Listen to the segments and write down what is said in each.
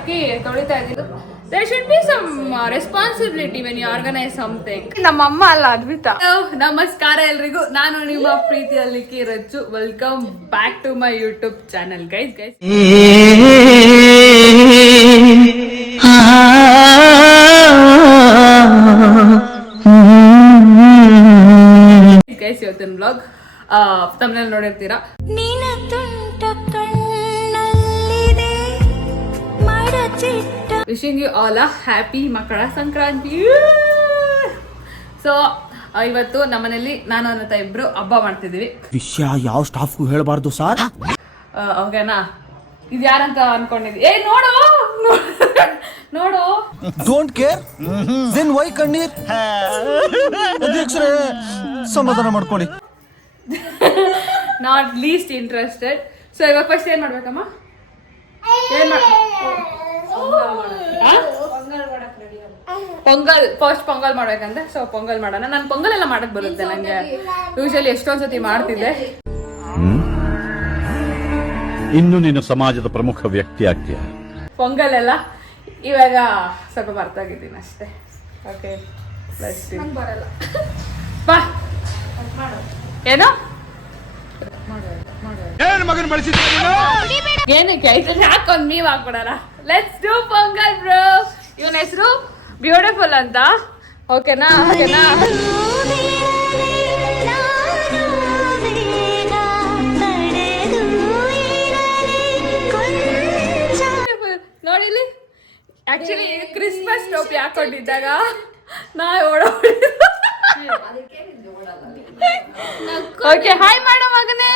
ಹಾಕಿ ತೊಳಿತಾ ಇದ್ದೀನಿ. There should be some responsibility when you organize something. ನಮ್ಮಮ್ಮ ಅಲ್ಲ ಅದ್ವಿತಾ. ನಮಸ್ಕಾರ ಎಲ್ರಿಗೂ, ನಾನು ನಿಮ್ಮ ಪ್ರೀತಿಯ Likki Rachchu. Welcome back to my YouTube channel guys. Guys ಇವತ್ತಿನ ವ್ಲಾಗ್ ತಮ್ಮನೇಲಿ ನೋಡಿರ್ತೀರಾ. Wishing you all a happy Makara Sankranti. So ಇವತ್ತು ನಮ್ಮನೇಲಿ ನಾನು ಅನ್ನತ ಇಬ್ರು ಹಬ್ಬ ಮಾಡ್ತಿದೀವಿ. ವಿಷಯ ಯಾವ ಸ್ಟಾಫ್ಗೂ ಹೇಳಬಾರ್ದು ಸರ್. ಓಕೆನಾ? ಇದು ಯಾರಂತ ಅನ್ಕೊಂಡಿದ್ವಿ. ಏ ನೋಡು ನೋಡು, ಡೋಂಟ್ ಕೇರ್ ದೆನ್ ವೈ ಕಣ್ಣೀರ್. ಅಧ್ಯಕ್ಷರೇ ಸಮಾಧಾನ ಮಾಡ್ಕೊಳ್ಳಿ. Not least interested. ಸೊ ಇವಾಗ ಫಸ್ಟ್ ಏನ್ ಮಾಡ್ಬೇಕಮ್ಮ? ಪೊಂಗಲ್ ಫಸ್ಟ್ ಪೊಂಗಲ್ ಮಾಡ್ಬೇಕಂತೆ. ಸೊ ಪೊಂಗಲ್ ಮಾಡೋಣ. ನಾನು ಪೊಂಗಲ್ ಎಲ್ಲ ಮಾಡಕ್ ಬರುತ್ತೆ ನಂಗೆ. ಯೂಶಲಿ ಎಷ್ಟೊಂದ್ಸತಿ ಮಾಡ್ತಿದ್ದೆ. ಇನ್ನು ನೀನು ಸಮಾಜದ ಪ್ರಮುಖ ವ್ಯಕ್ತಿ ಆಗ್ತೀಯ. ಪೊಂಗಲ್ ಎಲ್ಲ ಇವಾಗ ಸ್ವಲ್ಪ ಮರ್ತಾಗಿದ್ದೀನಿ ಅಷ್ಟೇ. ಓಕೆ ಬರಲ್ಲ ಬಾ. ಏನು ಏನಕ್ಕೆ ಐತೆ ಹಾಕೊಂಡ್ ನೀವ್ ಹಾಕ್ಬಿಡಲ್ಲ. Let's do pongal bro. ಇವನ ಹೆಸರು ಬ್ಯೂಟಿಫುಲ್ ಅಂತ. ಓಕೆನಾ? ಓಕೆನಾ? ನೋಡಿಲಿ, ಆಕ್ಚುಲಿ ಕ್ರಿಸ್ಮಸ್ ಟೋಪಿ ಹಾಕೊಂಡಿದ್ದಾಗ ನಾ ಓಡೋಡಿ. ಓಕೆ ಹಾಯ್ ಮಾಡು ಮಗನೇ,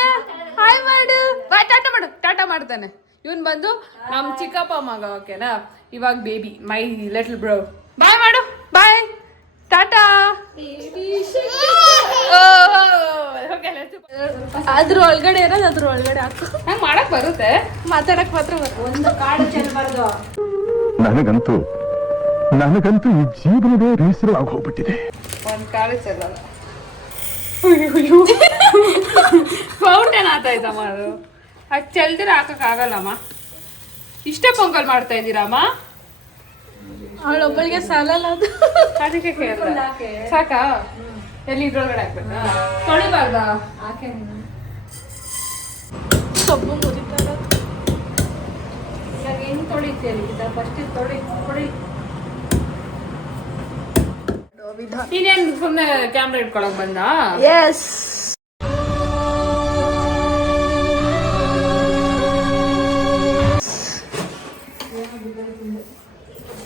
ಹಾಯ್ ಮಾಡು. ಬಾಯ್, ಟಾಟಾ ಮಾಡು. ಟಾಟಾ ಮಾಡ್ತಾನೆ ಇವನ್ ಬಂದು ನಮ್ ಚಿಕ್ಕಪ್ಪ ಮಗ. ಓಕೆನಾ? ಇವಾಗ ಬೇಬಿ ಮೈ ಲಿಟಲ್ ಬ್ರೋ. ಬಾಯ್ ಮಾಡು, ಬಾಯ್, ಟಾಟಾ. ಅದ್ರ ಒಳಗಡೆ ಇರೋದು ಅದ್ರ ಒಳಗಡೆ ಹಾಕು. ಹಂಗ್ ಮಾಡಕ್ ಬರುತ್ತೆ, ಮಾತಾಡಕ್ ಮಾತ್ರ ಬರುತ್ತೆ. ಒಂದು ಕಾಡು ಚೆಲ್ಬಾರ್ದು. ನನಗಂತೂ ಈ ಜೀವನವೇ ಬೇಸರ ಆಗೋಗ್ಬಿಟ್ಟಿದೆ. ಒಂದ್ ಕಾಡು ಚೆಲ್ಲಲ್ಲ. ಫೌಂಟೇನ್ ಆತಾಯ್ತಮ್ಮ ಅದು. ಅದು ಚೆಲ್ದಿರ ಹಾಕಕ್ ಆಗಲ್ಲಮ್ಮ. ಇಷ್ಟೇ ಪೊಂಗಲ್ ಮಾಡ್ತಾ ಇದ್ದೀರಮ್ಮ? ಅವಳೊಬ್ಬಳಿಗೆ ಸಾಲಲ್ಲ ಅದು. ಅದಕ್ಕೆ ಕೇಳಿದೆ. ಸಾಕಾ? ಎಲ್ಲಿ ಇದ್ರೊಳಗಡೆ ಹಾಕ್ಬೇಕಾ? ತೊಳಿಬಾರ್ದ? ಸೊಪ್ಪು ಮುರಿತಾರ. ಇವಾಗ ಹೆಂಗ್ ತೊಳಿತೀಯ? ಫಸ್ಟ್ ತೊಳಿ. ನೀನೇನ್ ಸುಮ್ನೆ ಕ್ಯಾಮ್ರಾ ಇಟ್ಕೊಳಕ್ ಬಂದ? ಎಸ್.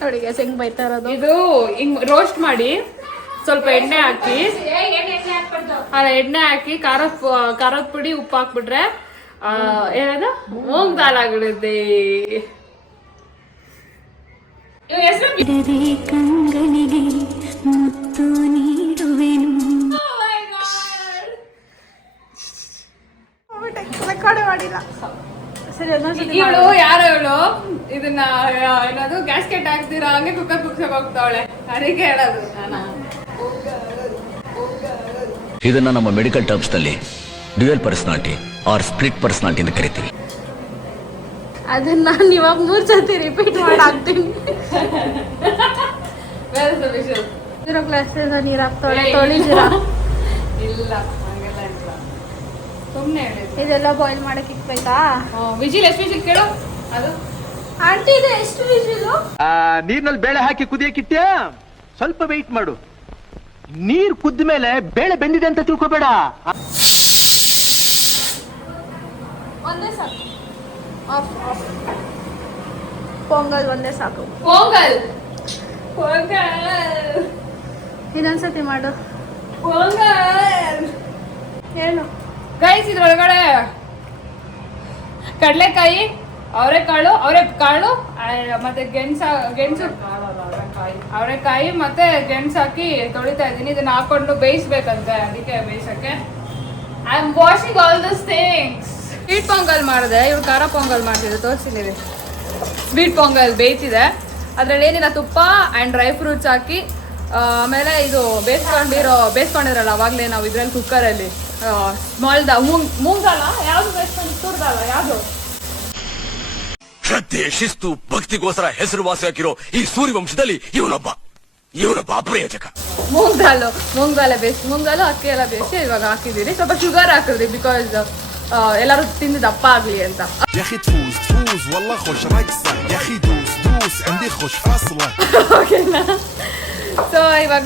ನೋಡಿ ಗ್ಯಾಸ್ ಹೆಂಗ್ ಬೈತಾ ಇರೋದು. ಇದು ಹಿಂಗ್ ರೋಸ್ಟ್ ಮಾಡಿ ಸ್ವಲ್ಪ ಎಣ್ಣೆ ಹಾಕಿ, ಎಣ್ಣೆ ಹಾಕಿ ಖಾರದ ಪುಡಿ ಉಪ್ಪು ಹಾಕ್ಬಿಟ್ರೆ ಏನದು ಮೂಂಗ್ ದಾಲ್ ಆಗಿಡುತ್ತೆ. ಕಂಗನಿಗೆ ಮುತ್ತು ನೀಡುವೆನು. ರೆಕಾರ್ಡ್ ಮಾಡಿಲ್ಲ. ಸರಿ, ಇವಳು ಯಾರು? ಇವಳು ಇದನ್ನ ಏನದು ಗ್ಯಾಸ್ಕೆಟ್ ಹಾಕ್ತೀರಾ ಹಂಗೆ ಕುಕ್ಕರ್ ಕುಕ್ಸಕ್ ಹೋಗ್ತಾವಳೆ. ಅದಕ್ಕೆ ಹೇಳೋದು ನಾನು. ಇದನ್ನ ನಮ್ಮ ಮೆಡಿಕಲ್ ಟರ್ಮ್ಸ್ ನಲ್ಲಿ dual personality or split personality ಅಂತ ಕರಿತೀವಿ. ಅದನ್ನ ನಾನು ಇವಾಗ 3 ಸತಿ ರಿಪೀಟ್ ಮಾಡಿ ಹಾಕ್ತೀನಿ. ಗ್ಲಾಸಸ್ ನೀರು ಹಾಕ್ತಾಳೆ. ತೊಳಿದಿರಾ? ಇಲ್ಲ, ಹಂಗೆಲ್ಲ ಇಲ್ಲ. ಸುಮ್ಮನೆ ಹೇಳಿದ್ದು. ಇದೆಲ್ಲ ಬಾಯ್ಲ್ ಮಾಡಕ್ಕೆ ಇಕ್ಬೇಕಾ? ವಿಜಿಲ್ ಎಷ್ಟು ವಿಜಿಲ್ ಕೇಳು. ಅದು ಆಂಟಿ ಇದು ಎಷ್ಟು ವಿಜಿಲು? ನೀರ್ನಲ್ಲಿ ಬೇಳೆ ಹಾಕಿ ಕುದಿಯಕ್ಕಿಟ್ಟ್ಯಾ? ಸ್ವಲ್ಪ ವೆಯ್ಟ್ ಮಾಡು. ನೀರ್ ಕುದ್ದ ಮೇಲೆ ಬೇಳೆ ಬೆಂದಿದೆ ಅಂತ ತಿಳ್ಕೊಬೇಡ. ಒಂದೇ ಸಾಕು. ಪೊಂಗಲ್ ಒಂದೇ ಸಾಕು. ಪೊಂಗಲ್ ಇನ್ನೊಂದ್ಸತಿ ಮಾಡು. ಪೊಂಗಲ್ ಏನು ಗೈಸ್? ಇದ್ರೊಳಗಡೆ ಕಡಲೆಕಾಯಿ, ಅವರೆಕಾಳು ಮತ್ತೆ ಅವರೆಕಾಯಿ ಮತ್ತೆ ಗೆಣಸು ಹಾಕಿ ತೊಳಿತಾ ಇದ್ದೀನಿ. ಇದನ್ನ ಹಾಕೊಂಡು ಬೇಯಿಸ್ಬೇಕಂತೆ, ಅದಕ್ಕೆ ಬೇಯಿಸಕ್ಕೆ I am washing all this things. Sweet pongal ಮಾಡಿದೆ, ಇವ್ರು ಖಾರ ಪೊಂಗಲ್ ಮಾಡ್ತಿದ್ದೆ, ತೋರಿಸ್ತೀನಿ. ಸ್ವೀಟ್ ಪೊಂಗಲ್ ಬೇಯ್ತಿದೆ. ಅದ್ರಲ್ಲಿ ಏನಿಲ್ಲ, ತುಪ್ಪ ಆ್ಯಂಡ್ ಡ್ರೈ ಫ್ರೂಟ್ಸ್ ಹಾಕಿ ಆಮೇಲೆ ಇದು ಬೇಯಿಸ್ಕೊಂಡಿರಲ್ಲ ಅವಾಗಲೇ ನಾವು ಇದ್ರಲ್ಲಿ ಕುಕ್ಕರಲ್ಲಿ ಸ್ಮಾಲ್ ಮೂಂಗ್ ದಾಲ ಯಾವುದು ಬೇಯಿಸ್ಕೊಂಡು ತುರ್ದಲ್ಲ ಯಾವುದು ಶ್ರದ್ಧೆ ಶಿಸ್ತು ಭಕ್ತಿಗೋಸ್ಕರ ಹೆಸರುವಾಸಿಯಾಗಿರೋ ಈ ಸೂರ್ಯವಂಶದಲ್ಲಿ ಇವನೊಬ್ಬ ಅಪ್ರಯೋಜಕ. ಮೂಂಗಾಲ ಬೇಯಿಸಿ ಮೂಂಗಾಲು ಅಕ್ಕಿ ಎಲ್ಲ ಬೇಯಿಸಿ ಇವಾಗ ಹಾಕಿದೀನಿ. ಸ್ವಲ್ಪ ಶುಗರ್ ಹಾಕಿದ್ರಿ ಬಿಕಾಸ್ ಎಲ್ಲರೂ ತಿಂದು ದಪ್ಪ ಆಗ್ಲಿ ಅಂತ. ಓಕೆನಾ? ಸೊ ಇವಾಗ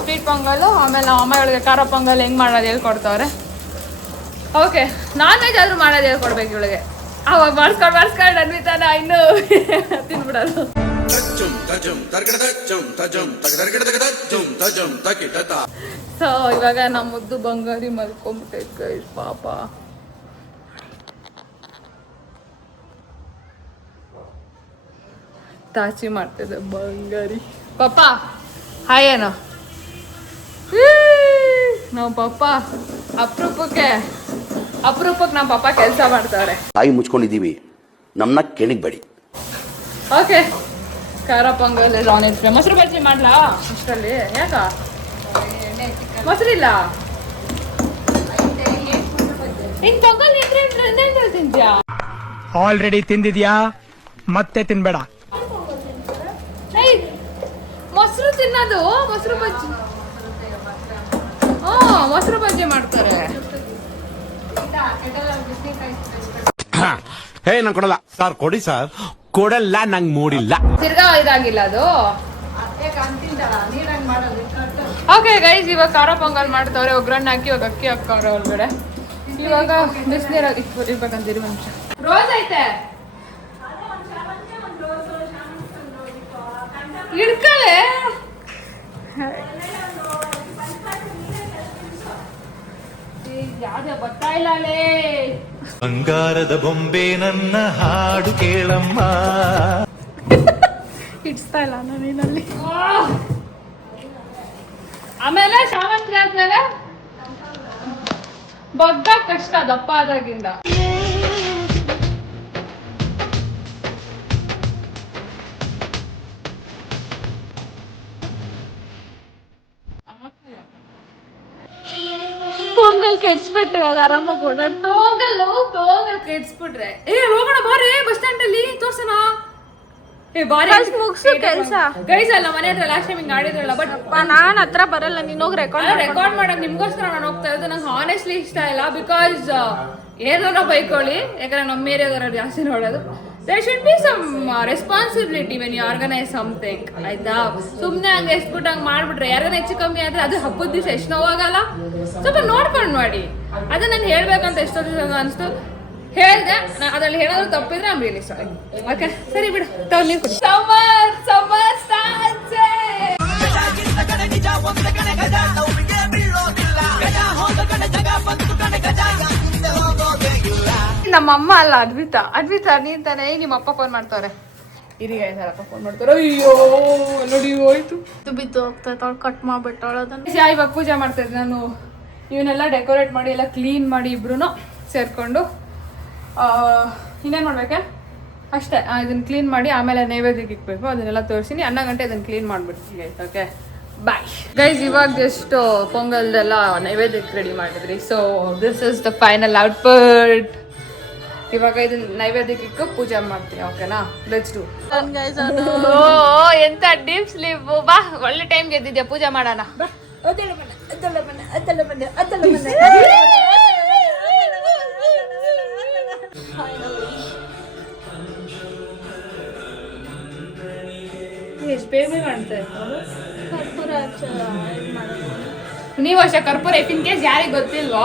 ಸ್ವೀಟ್ ಪೊಂಗಲ್, ಆಮೇಲೆ ನಮ್ಮ ಅಮ್ಮ ಇವಳಿಗೆ ಖಾರ ಪೊಂಗಲ್ ಹೆಂಗ್ ಮಾಡೋದು ಹೇಳ್ಕೊಡ್ತಾವ್ರೆ. ಓಕೆ, ನಾನ್ ವೆಜ್ ಆದ್ರೂ ಮಾಡೋದು ಹೇಳ್ಕೊಡ್ಬೇಕು ಇವಳಿಗೆ. ಅವಾಗ ಮಾಡಿಸ್ಕೊಂಡು ಅನ್ವಿತಾನ ಇನ್ನು ತಿನ್ಬಿಡೋದು. ಸೊ ಇವಾಗ ನಮ್ಮ ಮುದ್ದು ಬಂಗಾರಿ ಮಲ್ಕೊಂಡ್ಬಿಟ್ಟೈತೆ ಗೈಸ್, ಪಾಪ. ತಾಚಿ ಮಾಡ್ತಿದ್ದೆ ಬಂಗಾರಿ. ಪಾಪ ಹಾಯ್ ಏನೋ ನಮ್ಮ ಪಪ್ಪ ಅಪರೂಪಕ್ಕೆ ನಮ್ಮ ಪಪ್ಪ ಕೆಲಸ ಮಾಡ್ತಾರೆ. ತಾಯಿ ಮುಚ್ಕೊಂಡಿದೀವಿ, ನಮ್ನ ಕೆಣಿಗ್ಬೇಡಿ. ಓಕೆ, ಖಾರ pongal is on its way. ಮೊಸರು ಬಜ್ಜಿ ಮಾಡ್ಲಾ ಅಷ್ಟರಲ್ಲಿ? ಯಾಕ ಮೊಸರಿಲ್ಲ? ಇನ್ ಪೊಂಗಲ್ ತಿಂತ್ಯಾ? ಆಲ್ರೆಡಿ ತಿಂದಿದ್ಯಾ, ಮತ್ತೆ ತಿನ್ಬೇಡ. ಮೊಸರು ತಿನ್ನೋದು, ಮೊಸರು ಬಜ್ಜಿ. ಮೊಸರು ಬಜ್ಜಿ ಮಾಡ್ತಾರೆ. ಹೇ ನಂಗೆ ಕೊಡಲ್ಲ ಸರ್, ಕೊಡಿ ಸರ್. ಕೊಡಲ್ಲ, ನಂಗೆ ಮೂಡಿಲ್ಲ. ತಿರ್ಗಾ ಇದಾಗಿಲ್ಲ ಅದು. ಓಕೆ ಗೈಸ್, ಇವಾಗ ಖಾರ ಪೊಂಗಲ್ ಮಾಡ್ತವ್ರೆ. ಒಗ್ಗರಣೆ ಹಾಕಿ ಇವಾಗ ಅಕ್ಕಿ ಹಾಕವ್ರೆ ಒಳಗಡೆ. ಇವಾಗ ಬಿಸಿನೀರಾಗಿ ಇರ್ಬೇಕಂತೀರಿ ಮನುಷ್ಯ. ರೋಸ್ ಐತೆ ಹಿಡ್ಕಳೆ. ಯಾವ್ದೇ ಬರ್ತಾ ಇಲ್ಲ ಅಲ್ಲೇ. ಬಂಗಾರದ ಬೊಂಬೆ ನನ್ನ ಹಾಡು ಕೇಳಮ್ಮ. ಇಡ್ಸ್ತಾ ಇಲ್ಲ ನಾನಿನಲ್ಲಿ. ಆಮೇಲೆ ಶಾವಂತಿಗೆ ಆದ್ಮೇಲೆ ಬಗ್ಗ ಕಷ್ಟ ದಪ್ಪ ಆದಾಗಿಂದ. ಪೊಂಗಲ್ ಕೆಡ್ಸ್ಬಿಟ್ರೆ ಅದು ಆರಾಮಾಗಿ ಓಡಾಡ್ತು. ಪೊಂಗಲ್ ಕೆಡ್ಸ್ಬಿಟ್ರೆ ಹೋಗೋಣ ಬಾರಿ ಬಸ್ ಸ್ಟ್ಯಾಂಡ್ ಅಲ್ಲಿ ತೋರ್ಸೋಣ. ಮುಗ್ಸು ಕೆಲ್ಸ. ಗೈಸ್ ಅಲ್ಲ ಮನೆ ಹತ್ರ ಲಾಸ್ಟ್ ಟೈಮ್ ಹಿಂಗ್ ಆಡಿದ್ರಲ್ಲ. ಬಟ್ ನಾನ್ ಹತ್ರ ಬರಲ್ಲ, ನೀನ್ ಹೋಗಿ ರೆಕಾರ್ಡ್ ಮಾಡಕ್ ನಿಮ್ಗೋಸ್ಕರ ನಾನು ಹೋಗ್ತಾ ಇರೋದು. ನಂಗೆ ಹಾನೆಸ್ಟ್ಲಿ ಇಷ್ಟ ಇಲ್ಲ. ಬಿಕಾಸ್ ಏನಾರ ಬೈಕೊಳ್ಳಿ, ಯಾಕಂದ್ರೆ ನಮ್ಮ ಏರಿಯಾದವ್ರು ಜಾಸ್ತಿ ನೋಡೋದು. There should be some responsibility when you organise something, ಆಯ್ತಾ? ಸುಮ್ಮನೆ ಹಂಗೆ ಎಷ್ಟ್ಬಿಟ್ಟು ಹಂಗೆ ಮಾಡ್ಬಿಟ್ರೆ ಯಾರಿಗಾನ ಹೆಚ್ಚು ಕಮ್ಮಿ ಆದ್ರೆ ಅದು ಹಬ್ಬದ ದಿವಸ ಎಷ್ಟು ನೋವಾಗಲ್ಲ. ಸ್ವಲ್ಪ ನೋಡ್ಕೊಂಡು ಮಾಡಿ. ಅದು ನಾನು ಹೇಳ್ಬೇಕಂತ ಎಷ್ಟೊಂದು ದಿವಸ ಅನಿಸ್ತು, ಹೇಳ್ದೆ. ಅದ್ರಲ್ಲಿ ಹೇಳೋದು ತಪ್ಪಿದ್ರೆ ಐಮ್ ರಿಯಲಿ ಸಾರಿ. ಓಕೆ, ಸರಿ ಬಿಡು, ತಗೊಳ್ಳಿ ಕೊಡಿ. Summer starts. ನಮ್ಮಮ್ಮ ಅಲ್ಲ, ಅದ್ವಿತಾ ನೀನ್ ತಾನೇ. ನಿಮ್ಮ ಅಪ್ಪ ಫೋನ್ ಮಾಡ್ತವ್ರೆ. ಇರಿಗ ಅಪ್ಪ ಫೋನ್ ಮಾಡ್ತಾರೆ. ಅಯ್ಯೋ ನೋಡಿ ಹೋಯ್ತು, ಬಿದ್ದು ಹೋಗ್ತೈತೆ. ಅವಳು ಕಟ್ ಮಾಡ್ಬಿಟ್ಟವಳು ಅದನ್ನ. ಇವಾಗ ಪೂಜೆ ಮಾಡ್ತಾ ಇದ್ದೆ ನಾನು. ಇವನ್ನೆಲ್ಲ ಡೆಕೋರೇಟ್ ಮಾಡಿ ಎಲ್ಲ ಕ್ಲೀನ್ ಮಾಡಿ ಇಬ್ರು ಸೇರ್ಕೊಂಡು. ಇನ್ನೇನು ಮಾಡ್ಬೇಕಾ ಅಷ್ಟೇ. ಇದನ್ನ ಕ್ಲೀನ್ ಮಾಡಿ ಆಮೇಲೆ ನೈವೇದ್ಯಕ್ಕೆ ಇಕ್ಬೇಕು. ಅದನ್ನೆಲ್ಲ ತೋರಿಸಿನಿ. 11 ಗಂಟೆ ಇದನ್ನ ಕ್ಲೀನ್ ಮಾಡ್ಬಿಡ್ತೀನಿ. Okay, bye guys. ಇವಾಗ ಜಸ್ಟ್ ಪೊಂಗಲ್ದೆಲ್ಲ ನೈವೇದ್ಯಕ್ಕೆ ರೆಡಿ ಮಾಡಿದ್ರಿ. So this is the final output. ಇವಾಗ ಇದನ್ನ ನೈವೇದ್ಯಕ್ಕೆ ಇಕ್ಕು ಪೂಜೆ ಮಾಡ್ತೀನಿ. ಓಕೆನಾ? Let's do. ಎಂತ ಡೀಪ್ ಸ್ಲೀಪ್. ಬಾ, ಒಳ್ಳೆ ಟೈಮ್ ಗೆದ್ದಿದ್ಯಾ. ಪೂಜೆ ಮಾಡೋಣ. ಎಷ್ಟು ಬೇಗ ಕಾಣ್ತಾ ನೀವು ಅಷ್ಟೇ ಕರ್ಪೂರ. ಇನ್ ಕೇಸ್ ಯಾರಿಗೆ ಗೊತ್ತಿಲ್ವೋ,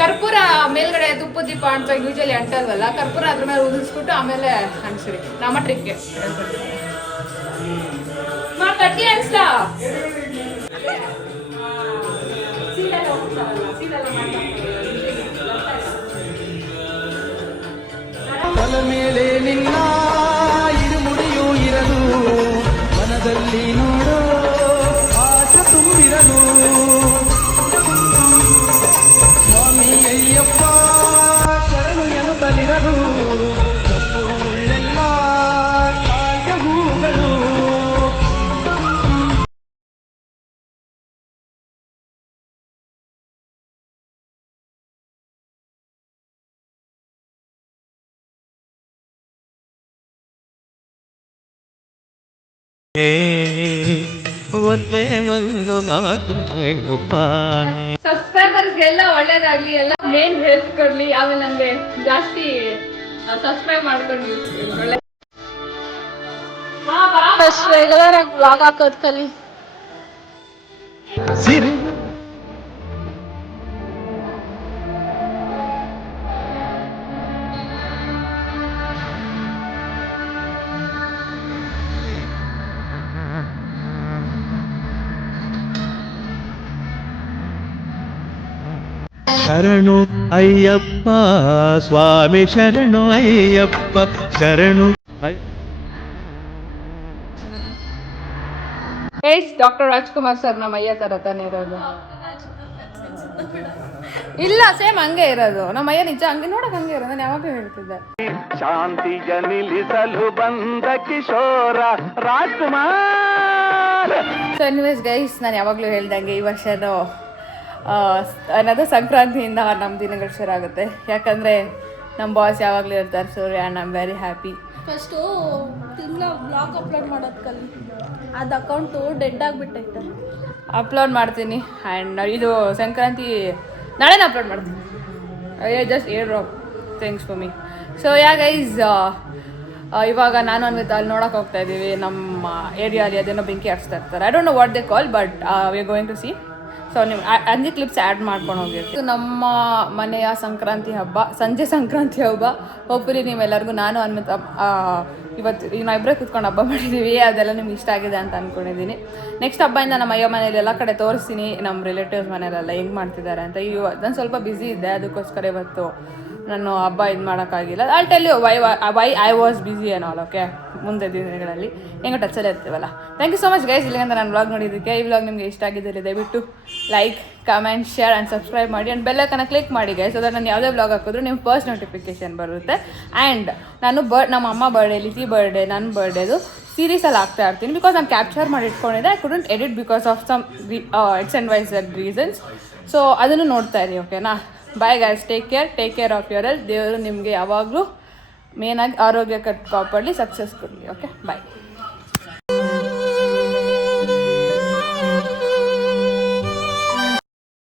ಕರ್ಪೂರ ಮೇಲ್ಗಡೆ ತುಪ್ಪ ದೀಪ ಅಂತ ಯೂಶಲಿ ಅಂಟಲ್ವಲ್ಲ, ಕರ್ಪೂರ ಅದ್ರ ಮೇಲೆ ಉದಿಸ್ಬಿಟ್ಟು ಆಮೇಲೆ ಅನ್ಸಿರಿ. ನಮ್ಮ ಟ್ರಿಕ್ಗೆ ಕಟ್ಟಿ ಅನ್ಸ್ಲಾ. ತಲೆ ಮೇಲೆ ನಿನ್ನ ಇರುಮುಡಿಯೂ ಇರಲು, ಮನದಲ್ಲಿ ನೋಡೋ ಆಸೆ ತುಂಬಿರಲು. ಸ್ವಾಮಿ ಅಯ್ಯಪ್ಪ ಶರಣು ಎನ್ನುತ್ತಲಿರಲು. ಸಬ್ಸ್ಕ್ರೈಬರ್ಸ್ಗೆಲ್ಲ ಒಳ್ಳೇದಾಗ್ಲಿ, ಎಲ್ಲ ಮೇನ್ ಹೆಲ್ಪ್ ಕೊಡ್ಲಿ, ಆಮೇಲೆ ನಂಗೆ ಜಾಸ್ತಿ ಸಬ್ಸ್ಕ್ರೈಬ್ ಮಾಡ್ಕೊಂಡು ಒಳ್ಳೆ ಫಸ್ಟ್ ರೆಗ್ಯುಲರ್ ಆಗಿ ಬ್ಲಾಗ್ ಹಾಕೋದ್ ಕಲಿ. ಸಿರಿ ಶರಣು ಅಯ್ಯಪ್ಪ ಸ್ವಾಮಿ ಶರಣು ಅಯ್ಯಪ್ಪ ಶರಣು ಡಾಕ್ಟರ್ ರಾಜ್ಕುಮಾರ್ ಸರ್ ನಮ್ಮ ಅಯ್ಯ ತರ ತಾನೇ ಇರೋದು. ಇಲ್ಲ, ಸೇಮ್ ಹಂಗೆ ಇರೋದು ನಮ್ಮ ಅಯ್ಯ, ನಿಜ ಹಂಗೆ ನೋಡಕ್ ಹಂಗೆ ಇರೋದು. ನಾನು ಯಾವಾಗಲೂ ಹೇಳ್ತಿದ್ದೆ. ಶಾಂತಿಯ ನಿಲ್ಲಿಸಲು ಬಂದ ಕಿಶೋರ ರಾಜ್ಕುಮಾರ್. ಸೊ ಎನಿವೇಸ್ ಗೈಸ್, ನಾನು ಯಾವಾಗಲೂ ಹೇಳ್ದಂಗೆ ಈ ವರ್ಷನೂ ಅನ್ನೋದು ಸಂಕ್ರಾಂತಿಯಿಂದ ನಮ್ಮ ದಿನಗಳು ಶುರು ಆಗುತ್ತೆ. ಯಾಕಂದರೆ ನಮ್ಮ ಬಾಸ್ ಯಾವಾಗಲೂ ಇರ್ತಾರೆ Surya, and I am very happy. First ತಿಂಗಳ ಬ್ಲಾಗ್ ಅಪ್ಲೋಡ್ ಮಾಡೋದು ಕಲಿ. ಅದು ಅಕೌಂಟು ಡೆಡ್ ಆಗಿಬಿಟ್ಟೈತೆ. ಅಪ್ಲೋಡ್ ಮಾಡ್ತೀನಿ. ಆ್ಯಂಡ್ ಇದು ಸಂಕ್ರಾಂತಿ ನಾಳೆನೇ ಅಪ್ಲೋಡ್ ಮಾಡ್ತೀನಿ. Just air drop things for me. So ya guys, ಇವಾಗ ನಾನು ಅನ್ವಿತ್ ಅಲ್ಲಿ ನೋಡೋಕೆ ಹೋಗ್ತಾ ಇದ್ದೀವಿ. ನಮ್ಮ ಏರಿಯಾಲಿ ಅದೇನೋ ಬೆಂಕಿ ಹಚ್ತಾ ಇರ್ತಾರೆ. I don't know what they call, but we are going to see. So ನೀವು ಹಂಗೆ ಕ್ಲಿಪ್ಸ್ ಆ್ಯಡ್ ಮಾಡ್ಕೊಂಡು ಹೋಗಿರ್ತೀವಿ. ನಮ್ಮ ಮನೆಯ ಸಂಕ್ರಾಂತಿ ಹಬ್ಬ, ಸಂಜೆ ಸಂಕ್ರಾಂತಿ ಹಬ್ಬ. ಹೋಪ್ಫುಲಿ ನೀವೆಲ್ಲರಿಗೂ, ನಾನು ಅನ್ವಿತ್ ಇವತ್ತು ನಾವಿಬ್ಬರೇ ಕೂತ್ಕೊಂಡು ಹಬ್ಬ ಮಾಡಿದ್ದೀವಿ. ಅದೆಲ್ಲ ನಿಮ್ಗೆ ಇಷ್ಟ ಆಗಿದೆ ಅಂತ ಅಂದ್ಕೊಂಡಿದ್ದೀನಿ. ನೆಕ್ಸ್ಟ್ ಹಬ್ಬದಿಂದ ನಮ್ಮ ಅಯ್ಯ ಮನೇಲಿ ಎಲ್ಲ ಕಡೆ ತೋರಿಸ್ತೀನಿ, ನಮ್ಮ ರಿಲೇಟಿವ್ಸ್ ಮನೇಲೆಲ್ಲ ಹೆಂಗೆ ಮಾಡ್ತಿದ್ದಾರೆ ಅಂತ. ನಾನು ಸ್ವಲ್ಪ ಬ್ಯುಸಿ ಇದ್ದೆ, ಅದಕ್ಕೋಸ್ಕರ ಇವತ್ತು ನಾನು ಹಬ್ಬ ಇದು ಮಾಡೋಕ್ಕಾಗಿಲ್ಲ. I tell you why I was busy and all. Okay, ಮುಂದೆ ದಿನಗಳಲ್ಲಿ ಹೆಂಗೆ ಟಚಲ್ಲೇ ಇರ್ತೀವಲ್ಲ. Thank you so much guys, ಇಲ್ಲಿಂದ ನಾನು ವ್ಲಾಗ್ ನೋಡಿದ್ದಕ್ಕೆ. ಈ ವ್ಲಾಗ್ ನಿಮಗೆ ಇಷ್ಟ ಆಗಿದ್ದರೆ ದಯವಿಟ್ಟು like, comment, share and subscribe ಮಾಡಿ. ಆ್ಯಂಡ್ ಬೆಲ್ಲೈಕನ್ನ ಕ್ಲಿಕ್ ಮಾಡಿ ಗೈಸ್, ಸೊ ದಟ್ ನಾನು ಯಾವುದೇ ವ್ಲಾಗ್ ಹಾಕಿದ್ರು ನಿಮ್ಮ ಫಸ್ಟ್ ನೋಟಿಫಿಕೇಶನ್ ಬರುತ್ತೆ. ಆ್ಯಂಡ್ ನಾನು ನಮ್ಮ ಅಮ್ಮ ಬರ್ಡೇ, ಲಿಟಿ ಬರ್ಡೇ, ನನ್ನ ಬರ್ಡೇದು ಸೀರೀಸಲ್ಲಿ ಆಗ್ತಾ ಇರ್ತೀನಿ. ಬಿಕಾಸ್ ನಾನು ಕ್ಯಾಪ್ಚರ್ ಮಾಡಿ ಇಟ್ಕೊಂಡಿದ್ದೆ. I couldn't edit because of some X and Y Z reasons. So ಅದನ್ನು ನೋಡ್ತಾ ಇರಿ. ಓಕೆನಾ? Bye guys, take care of your health. ದೇವರು ನಿಮಗೆ ಯಾವಾಗಲೂ ಮೇನಾಗಿ ಆರೋಗ್ಯ ಕಾಪಾಡಲಿ, ಸಕ್ಸಸ್ ಕೊಡಲಿ. ಓಕೆ, ಬಾಯ್.